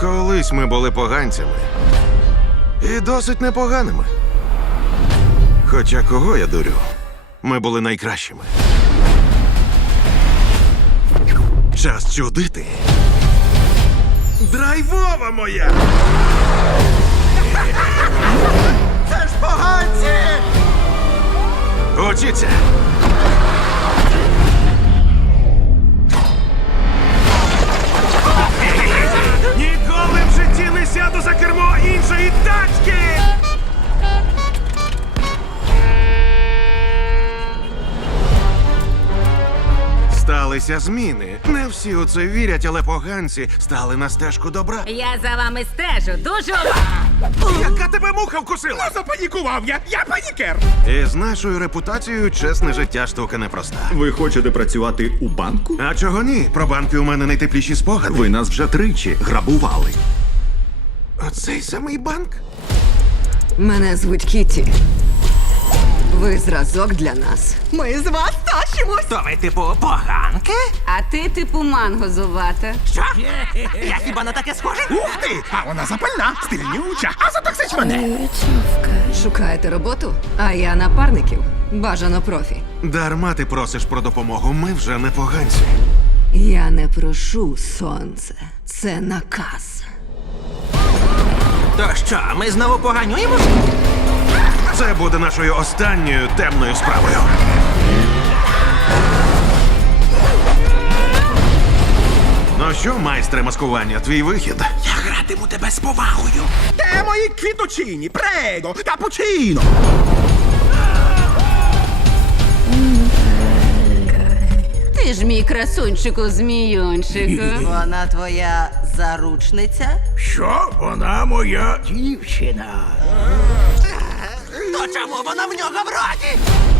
Колись ми були поганцями і досить непоганими. Хоча кого я дурю, ми були найкращими. Час чудити. Драйвова моя! Це ж поганці! Учіться! сталися зміни. Не всі у це вірять, але поганці стали на стежку добра. Я за вами стежу дуже. Яка тебе муха вкусила? Запанікував я! Я панікер! І з нашою репутацією чесне життя штука непроста. Ви хочете працювати у банку? А чого ні? Про банки у мене найтепліші спогади. Ви нас вже тричі грабували. Оцей самий банк. Мене звуть Кіті. Ви зразок для нас. Ми з вас тащимось. То ви, типу, поганки? А ти, типу, мангозувата. Що? Я хіба на таке схожа? Ух ти! А вона запальна, стрільнюча, а затоксич мене. Шукаєте роботу? А я напарників. Бажано профі. Дарма ти просиш про допомогу. Ми вже не поганці. Я не прошу сонце. Це наказ. То що, ми знову поганюємо? Це буде нашою останньою темною справою. Ну що, майстре маскування, твій вихід? Я гратиму тебе з повагою. Де мої квіточині, прего, капучино? Ти ж мій красунчику, зміюнчику. Вона твоя заручниця? Що вона моя дівчина? То чому вона в нього в роті?